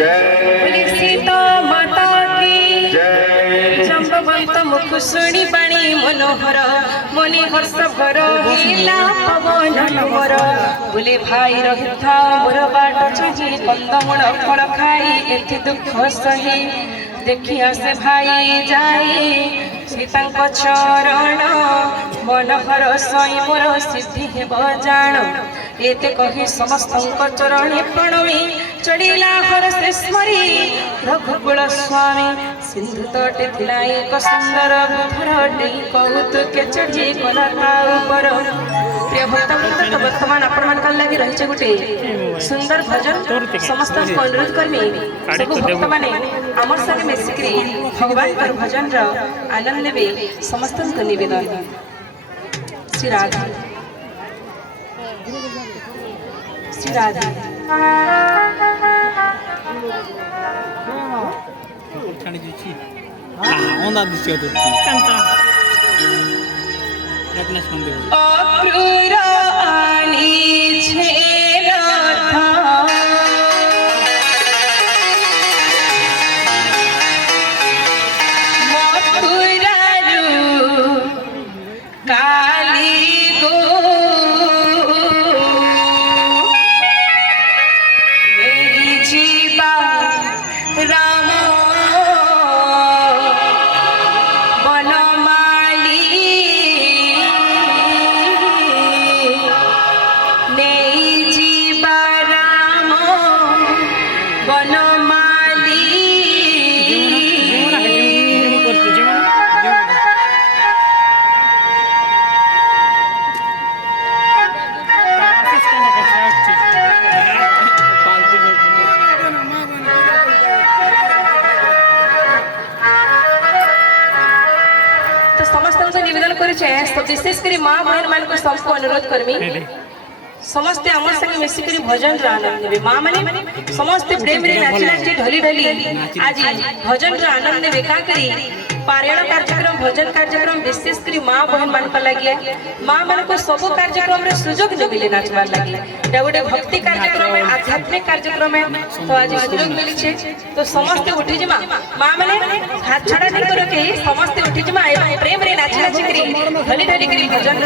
बोले सीता माता की जम्बवंत मुख शुणी पाणी मनोहर मने हर्ष भर हिला पवन मोर बोले भाई रहिथा मोर बाट चाही कंदमूल फल खाई एथि दुख सही देखी आसे भाई जाई सीता चरण मनोहर सई मोर सिद्धि हेब जाण एते कही समस्त चरणी प्रणमी चढ़ीला हर से स्मरी रघुकुल स्वामी सिंधु तटे थिला एक सुंदर बुधरटे कौतुके चढ़ी कलता ऊपर प्रिय भक्त तो वर्तमान आपण मान लगी रही गोटे सुंदर भजन समस्त अनुरोध करमी सब भक्त माने आमर संगे मिसिक्री भगवान कर भजन रो आनंद लेबे समस्त को निवेदन श्री राधा श्री राधा अक्रूर आनी छे रथा मथुरारू काली गो मेरी जीवा राम निवेदन कर विशेषकर माँ बहन मान को सबको अनुरोध करमी समस्ते आम संगे मिसिक भजन आनंद ने माँ मैंने समस्ते प्रेम नाची नाची ढली ढली आज भजन आनंद ने क्या करी पारायण कार्यक्रम भजन कार्यक्रम विशेषकर माँ बहन मान लगे माँ मान को सब कार्यक्रम में सुजोग न मिले नाचवार लगे गोटे भक्ति कार्यक्रम है आध्यात्मिक कार्यक्रम है तो आज सुजोग मिली तो समस्ते उठी जिमा माँ मैंने हाथ छड़ा नहीं करो समस्ते उठी जिमा प्रेम नाची नाची ढली ढली भजन